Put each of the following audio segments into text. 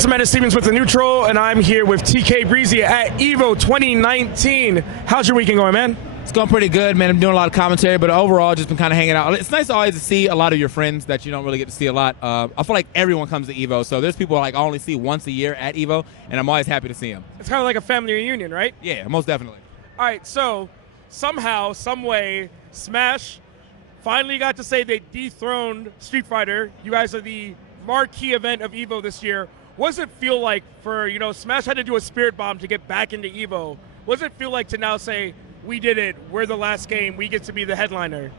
It's Amanda Stevens with the Neutral, and I'm here with TKBreezy at Evo 2019. How's your weekend going, man? It's going pretty good, man. I'm doing a lot of commentary, but overall, just been kind of hanging out. It's nice always to see a lot of your friends that you don't really get to see a lot. I feel like everyone comes to Evo, so there's people like I only see once a year at Evo, and I'm always happy to see them. It's kind of like a family reunion, right? Yeah, most definitely. All right, so somehow, some way, Smash finally got to say they dethroned Street Fighter. You guys are the marquee event of Evo this year. What does it feel like for, Smash had to do a spirit bomb to get back into Evo. What does it feel like to now say, we did it, we're the last game, we get to be the headliner?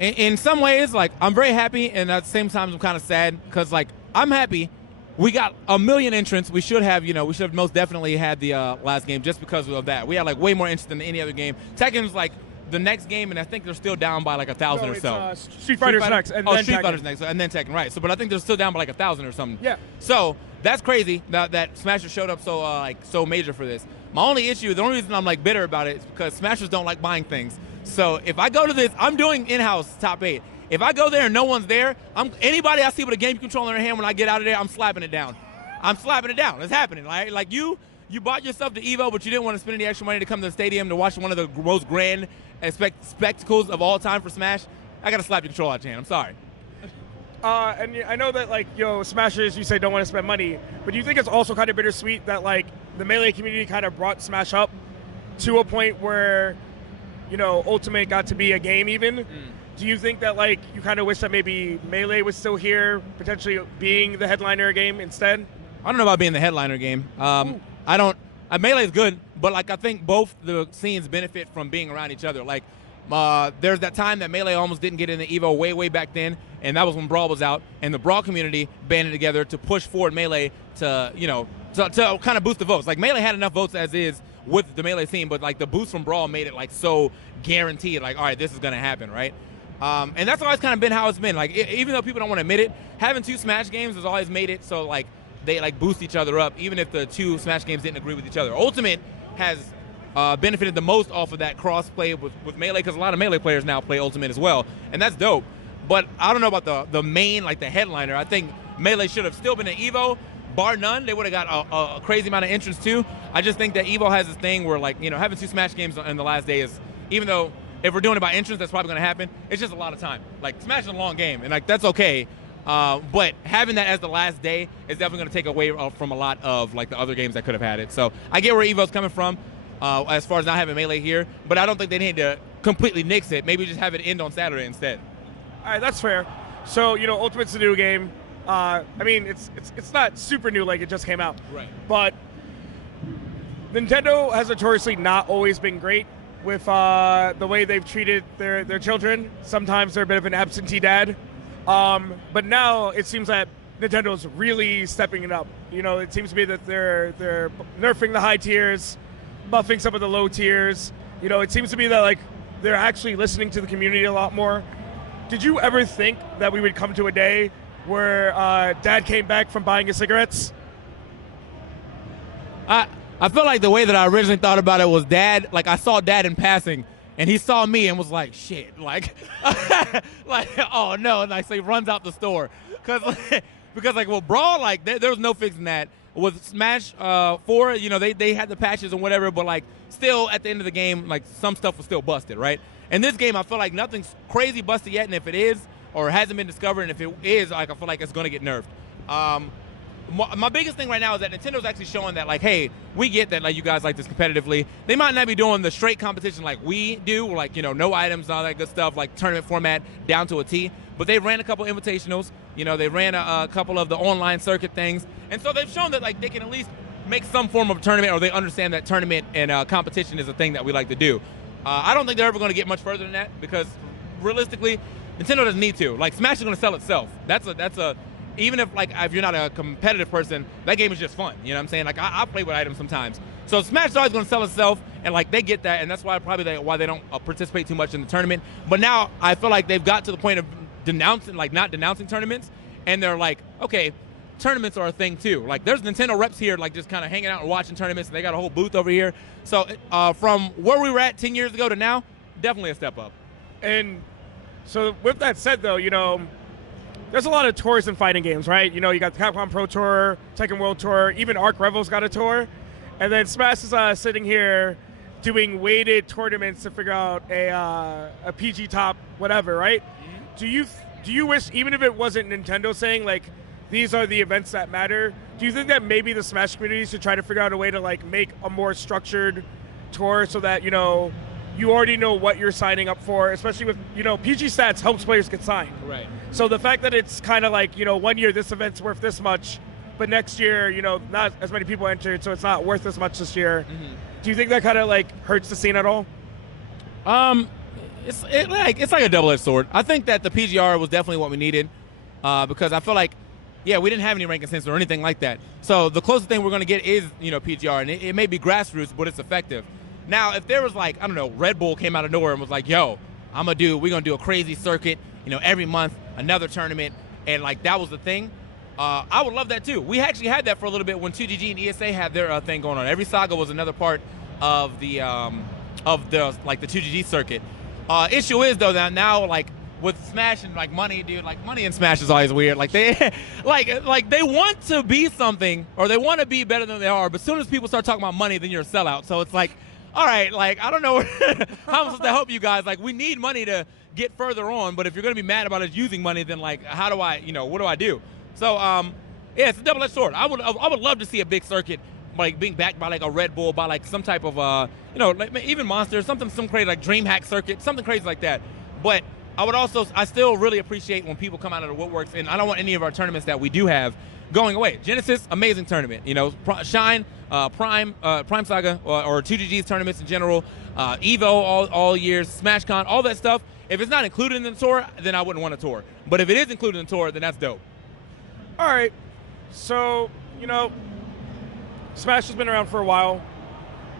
In some ways, like, I'm very happy, and at the same time, I'm kind of sad, because, like, I'm happy. We got a million entrants. We should have, we should have most definitely had the last game just because of that. We had, like, way more entrants than any other game. Tekken's, like, the next game, and I think they're still down by like 1,000 or so. Street Fighter's next, and then Street Tekken. Fighter's next, and then Tekken, right? So, but I think they're still down by like 1,000 or something. Yeah. So that's crazy that Smasher showed up so major for this. My only issue, the only reason I'm like bitter about it is because Smashers don't like buying things. So if I go to this, I'm doing in-house top 8. If I go there and no one's there, anybody I see with a game controller in their hand when I get out of there, I'm slapping it down. I'm slapping it down. It's happening. Like you bought yourself to Evo, but you didn't want to spend any extra money to come to the stadium to watch one of the most grand spectacles of all time for Smash. I got to slap your controller out your hand. I'm sorry. And I know that, Smashers, you say don't want to spend money, but do you think it's also kind of bittersweet that, the Melee community kind of brought Smash up to a point where, Ultimate got to be a game even? Do you think that, you kind of wish that maybe Melee was still here, potentially being the headliner game instead? I don't know about being the headliner game. I don't. Melee is good, but I think both the scenes benefit from being around each other. There's that time that Melee almost didn't get in the Evo way back then, and that was when Brawl was out, and the Brawl community banded together to push forward Melee to to kind of boost the votes. Melee had enough votes as is with the Melee scene, but the boost from Brawl made it so guaranteed. All right, this is gonna happen, right? And that's always kind of been how it's been. Even though people don't want to admit it, having two Smash games has always made it so they boost each other up, even if the two Smash games didn't agree with each other. Ultimate has benefited the most off of that cross-play with Melee, because a lot of Melee players now play Ultimate as well, and that's dope. But I don't know about the main, the headliner. I think Melee should have still been an Evo, bar none. They would have got a crazy amount of entrants too. I just think that Evo has this thing where, having two Smash games in the last day is, even though if we're doing it by entrance, that's probably going to happen, it's just a lot of time. Smash is a long game, and that's okay. But having that as the last day is definitely going to take away from a lot of the other games that could have had it. So I get where Evo's coming from as far as not having Melee here, but I don't think they need to completely nix it. Maybe just have it end on Saturday instead. All right, that's fair. So Ultimate's a new game. It's not super new, it just came out. Right. But Nintendo has notoriously not always been great with the way they've treated their children. Sometimes they're a bit of an absentee dad. But now it seems that Nintendo's really stepping it up. It seems to be that they're nerfing the high tiers, buffing some of the low tiers. It seems to be that they're actually listening to the community a lot more. Did you ever think that we would come to a day where Dad came back from buying his cigarettes? I feel like the way that I originally thought about it was Dad. I saw Dad in passing, and he saw me and was like, shit, oh no, and so he runs out the store. Because Brawl, there was no fixing that. With Smash 4, they had the patches and whatever, but still at the end of the game, some stuff was still busted, right? In this game, I feel like nothing's crazy busted yet, and if it is, or hasn't been discovered, and if it is, I feel like it's gonna get nerfed. My biggest thing right now is that Nintendo's actually showing that, hey, we get that, you guys like this competitively. They might not be doing the straight competition like we do, no items and all that good stuff, tournament format down to a T. But they ran a couple invitationals. They ran a couple of the online circuit things. And so they've shown that, they can at least make some form of tournament, or they understand that tournament and competition is a thing that we like to do. I don't think they're ever going to get much further than that, because realistically, Nintendo doesn't need to. Smash is going to sell itself. That's a even if you're not a competitive person, that game is just fun. You know what I'm saying? I play with items sometimes. So Smash is always going to sell itself, and they get that, and that's why why they don't participate too much in the tournament. But now I feel like they've got to the point of denouncing, not denouncing tournaments, and they're okay, tournaments are a thing too. There's Nintendo reps here, just kind of hanging out and watching tournaments, and they got a whole booth over here. So from where we were at 10 years ago to now, definitely a step up. And so with that said, though, there's a lot of tours in fighting games, right? You know, you got the Capcom Pro Tour, Tekken World Tour, even Arc Revel's got a tour. And then Smash is sitting here doing weighted tournaments to figure out a PG top whatever, right? Mm-hmm. Do you wish, even if it wasn't Nintendo saying, like, these are the events that matter, do you think that maybe the Smash community should try to figure out a way to, like, make a more structured tour so that, you know, you already know what you're signing up for, especially with, you know, PG stats helps players get signed. Right. So the fact that it's kind of like, you know, 1 year this event's worth this much, but next year, you know, not as many people entered, so it's not worth as much this year. Mm-hmm. Do you think that kind of like hurts the scene at all? It's like a double-edged sword. I think that the PGR was definitely what we needed because I feel like, yeah, we didn't have any ranking system or anything like that. So the closest thing we're going to get is, you know, PGR, and it may be grassroots, but it's effective. Now, if there was like, I don't know, Red Bull came out of nowhere and was like, yo, we're going to do a crazy circuit, you know, every month, another tournament, and like that was the thing, I would love that too. We actually had that for a little bit when 2GG and ESA had their thing going on. Every saga was another part of the 2GG circuit. Issue is though that now like with Smash and like money, dude, like money in Smash is always weird. Like they like they want to be something or they want to be better than they are, but as soon as people start talking about money, then you're a sellout. So it's like, all right, like I don't know how I'm supposed to help you guys. Like we need money to get further on, but if you're gonna be mad about us using money, then like how do I, you know, what do I do? So yeah, it's a double-edged sword. I would love to see a big circuit like being backed by like a Red Bull, by like some type of you know, like even Monster, some crazy like DreamHack circuit, something crazy like that. But I still really appreciate when people come out of the woodworks, and I don't want any of our tournaments that we do have going away. Genesis, amazing tournament. You know, Shine, Prime Saga, or 2GG's tournaments in general, Evo all years, SmashCon, all that stuff. If it's not included in the tour, then I wouldn't want a tour. But if it is included in the tour, then that's dope. All right. So, you know, Smash has been around for a while,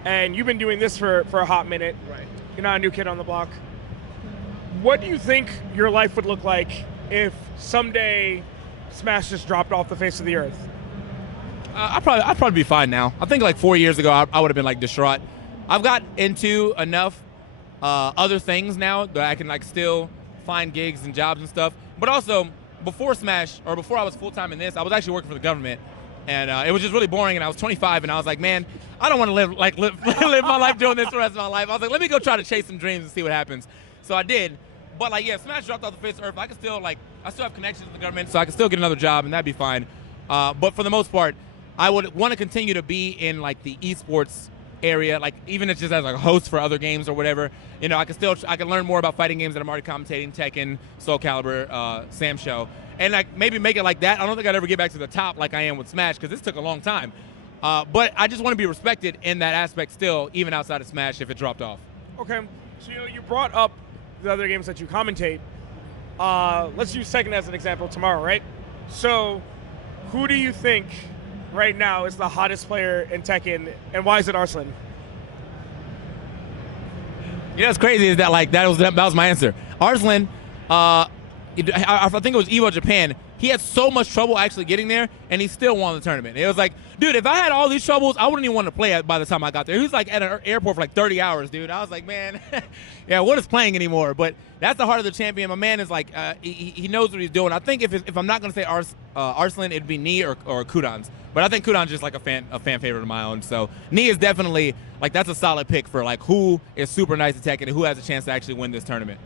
and you've been doing this for a hot minute. Right. You're not a new kid on the block. What do you think your life would look like if someday Smash just dropped off the face of the earth? I'd probably be fine now. I think like 4 years ago, I would have been like distraught. I've got into enough other things now that I can like still find gigs and jobs and stuff. But also, before Smash, or before I was full-time in this, I was actually working for the government. And it was just really boring, and I was 25, and I was like, man, I don't want to live my life doing this the rest of my life. I was like, let me go try to chase some dreams and see what happens. So I did. But like, yeah, Smash dropped off the face of earth. I still have connections with the government, so I can still get another job, and that'd be fine. But for the most part, I would want to continue to be in like the esports area, like even if it's just as like a host for other games or whatever. You know, I can learn more about fighting games that I'm already commentating, Tekken, Soul Calibur, Sam Show, and like maybe make it like that. I don't think I'd ever get back to the top like I am with Smash because this took a long time. But I just want to be respected in that aspect still, even outside of Smash if it dropped off. Okay, so you know you brought up the other games that you commentate. Let's use Tekken as an example tomorrow, right? So who do you think right now is the hottest player in Tekken, and why is it Arslan? You know what's crazy is that like that was my answer. Arslan, I think it was Evo Japan. He had so much trouble actually getting there, and he still won the tournament. It was like, dude, if I had all these troubles, I wouldn't even want to play by the time I got there. He was like at an airport for like 30 hours, dude. I was like, man, yeah, what is playing anymore? But that's the heart of the champion. My man is like, he knows what he's doing. I think if I'm not going to say Arslan, it'd be Nee or Kudans. But I think Kudan's just like a fan favorite of my own. So Nee is definitely, like, that's a solid pick for like who is super nice at Tekken and who has a chance to actually win this tournament.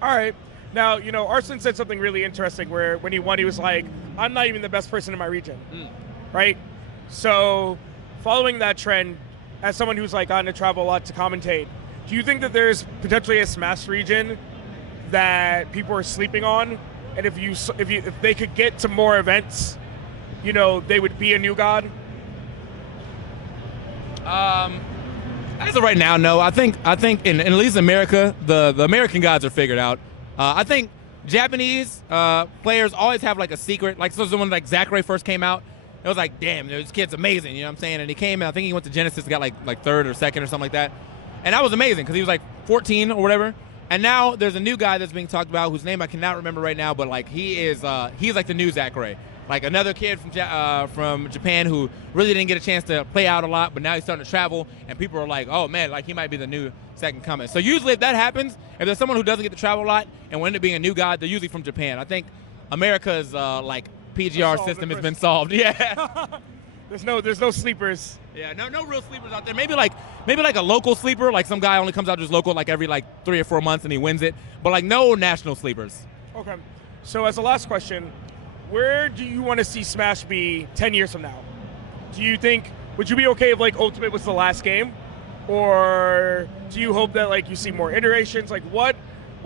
All right. Now, you know, Arslan said something really interesting where when he won, he was like, I'm not even the best person in my region, right? So following that trend, as someone who's like gotten to travel a lot to commentate, do you think that there's potentially a Smash region that people are sleeping on? And if they could get to more events, you know, they would be a new god? As of right now, no. I think in at least America, the American gods are figured out. I think Japanese players always have like a secret. Like, so when like Zachary first came out, it was like, damn, this kid's amazing. You know what I'm saying? And he came, and I think he went to Genesis, got like third or second or something like that. And that was amazing because he was like 14 or whatever. And now there's a new guy that's being talked about whose name I cannot remember right now, but like he's like the new Zachary. Like another kid from Japan who really didn't get a chance to play out a lot, but now he's starting to travel, and people are like, oh man, like he might be the new second coming. So usually if that happens, if there's someone who doesn't get to travel a lot and will end up being a new god, they're usually from Japan. I think America's like PGR Solve system it has been first. solved. Yeah. There's no sleepers. Yeah, no real sleepers out there. Maybe like a local sleeper, like some guy only comes out just local like every like 3 or 4 months and he wins it. But like no national sleepers. Okay. So as a last question, where do you want to see Smash be 10 years from now? Do you think, would you be okay if like Ultimate was the last game? Or do you hope that like you see more iterations? Like what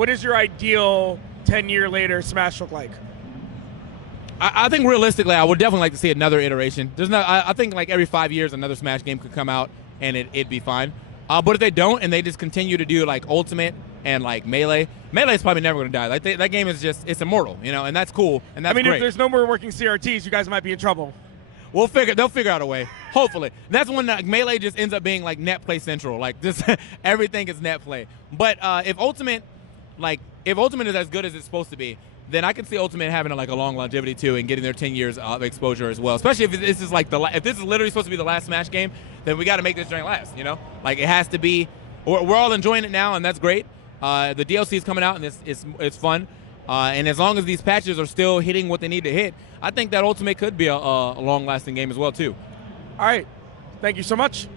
is your ideal 10-year later Smash look like? I think realistically, I would definitely like to see another iteration. I think like every 5 years, another Smash game could come out and it'd be fine. But if they don't and they just continue to do like Ultimate and like Melee is probably never going to die. Like that game is it's immortal, you know, and that's cool and that's great. If there's no more working CRTs, you guys might be in trouble. They'll figure out a way. Hopefully, that's when like, Melee just ends up being like net play central. Like just everything is net play. But if Ultimate is as good as it's supposed to be, then I can see Ultimate having like a long longevity too and getting their 10 years of exposure as well. Especially if this is like if this is literally supposed to be the last Smash game, then we got to make this joint last. You know, like it has to be. We're all enjoying it now, and that's great. The DLC is coming out, and it's fun. And as long as these patches are still hitting what they need to hit, I think that Ultimate could be a long-lasting game as well too. All right. Thank you so much.